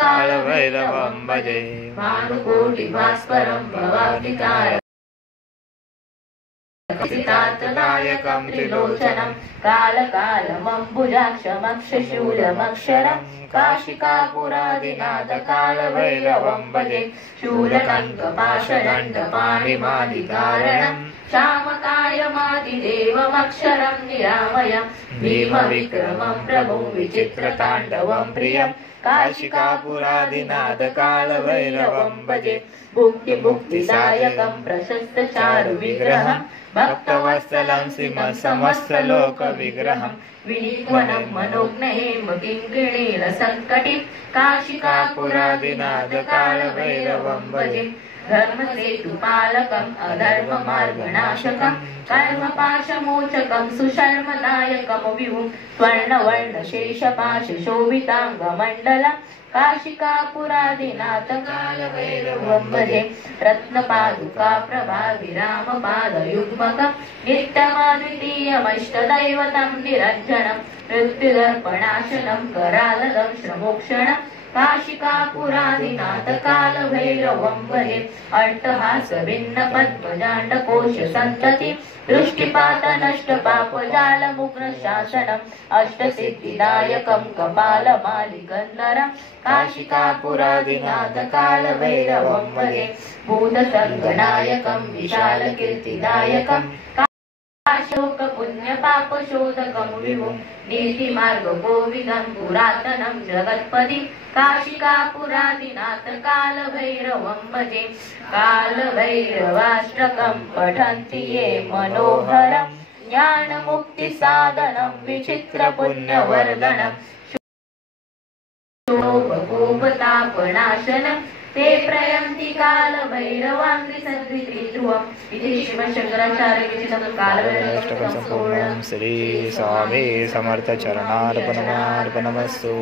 कालभैरवं भजे भानुकोटिभास्वरं भवाधिकारं सितार्थदायकं त्रिलोचनं कालकालमम्बुजाक्षमक्षशूलमक्षरं काशिकापुरादिनाथ कालभैरवं भजे शूलकङ्कपाशदण्डपाणिमादिधारणं श्यामकायमादिदेवमक्षरं निरामयं भीमविक्रमं प्रभुं विचित्रताण्डवं प्रियं काशिकापुरादिनाथ कालभैरवं भजे भुक्तिमुक्तिदायकं प्रशस्तचारुविग्रहं भक्तवत्सलं श्रीमत्समस्तलोकविग्रहं विनिक्वनं मनोज्ञहेम किङ्किणीरसङ्कटिं काशिकापुरादिनाथ कालभैरवं भजे धर्मसेतुपालकम् अधर्ममार्गनाशकं कर्मपाशमोचकं सुशर्मदायकं विभुं स्वर्णवर्णशेषपाशशोभिताङ्गमण्डलं काशिकापुरादिनाथ कालभैरवं भजे रत्नपादुका प्रभाविरामपादयुग्मकं नित्यमद्वितीयमष्टदैवतं निरञ्जनं मृत्युदर्पणाशनं करालदं श्रमोक्षणं काशिकापुरादिनाथ कालभैरवं भजे अट्टहासभिन्नपद्मजाण्डकोशसन्ततिं दृष्टिपातनष्टपापजालमुग्नशासनम् अष्टसिद्धिदायकं कपालमालिकन्दरं काशिकापुरादिनाथ कालभैरवं भजे भूतसङ्गनायकं विशालकीर्तिदायकं शोकपुण्यपापशोधकं विभुं नीतिमार्गकोविदं पुरातनं जगत्पतिं काशिकापुरादिनाथ कालभैरवं भजे कालभैरवाष्टकं पठन्ति ये मनोहरं ज्ञानमुक्तिसाधनं विचित्रपुण्यवर्धनं शोभकोपतापनाशनं ते प्रयन्ति कालभैरवाङ्घ्रिसद्विध्रुवम् इति शिवशङ्कराचार्यविरचितं कालभैरवाष्टकं सम्पूर्णं श्री स्वामी समर्थ चरणार्पणमस्तु।